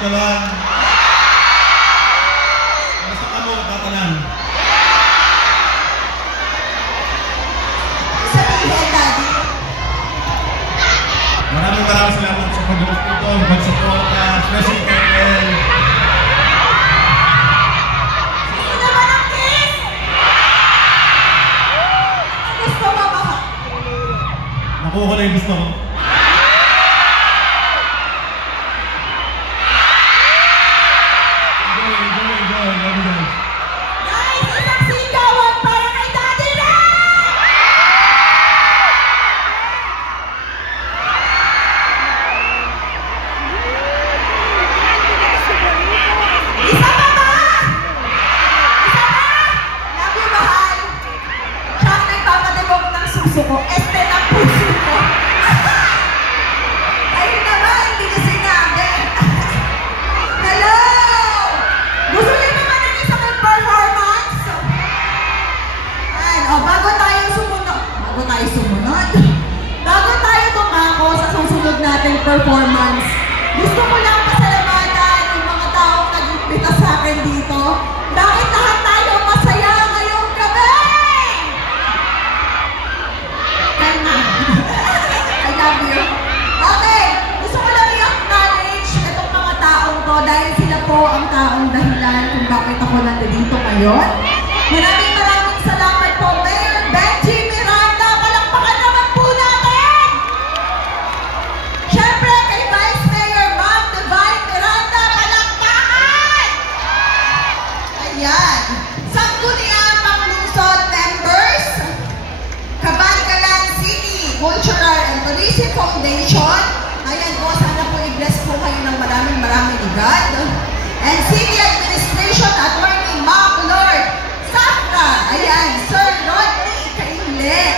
Tatalan. Basta ka mo, Tatalan. Sabihin, Daddy. Maraming salamat sa pag-uusap ito, pag-support, especially kay Kel. Sino naman ang kiss? Ang gusto mo ba? Nakuha ko na yung gusto ko. Guys, isang sigawan para kay Daddy Ray! Isa pa ba? Isa pa? Love you, mahal. Siya ang nagpapadibog ng suso ko. Este ng puso ko. Ayun naman, hindi niya sinabi. Hello! Gusto niyo naman ng isang performance? Ayan, bago tayo sumunod. Bago tayo tumako sa susunod nating performance, gusto ko lang pasalamatan yung mga taong nag-imbita sa akin dito. Bakit lahat tayo masaya ngayong gabi? Kaya I love you. Okay, gusto ko lang i-acknowledge itong mga taong to dahil sila po ang taong dahilan kung bakit ako nandito ngayon. Maraming salamat po, Mayor Benji Miranda. Palakpakan naman po natin! Siyempre, kay Vice Mayor Ma'am Divine Miranda, palakpakan! Ayan. Sangguniang Panglusod members, Cabangalan City Cultural and Tourism Foundation. Ayan po, sana po i-bless po kayo ng maraming God. And City Administration Attorney Ma'am Lord Safra. Ayan, Sir Rodney Kaile.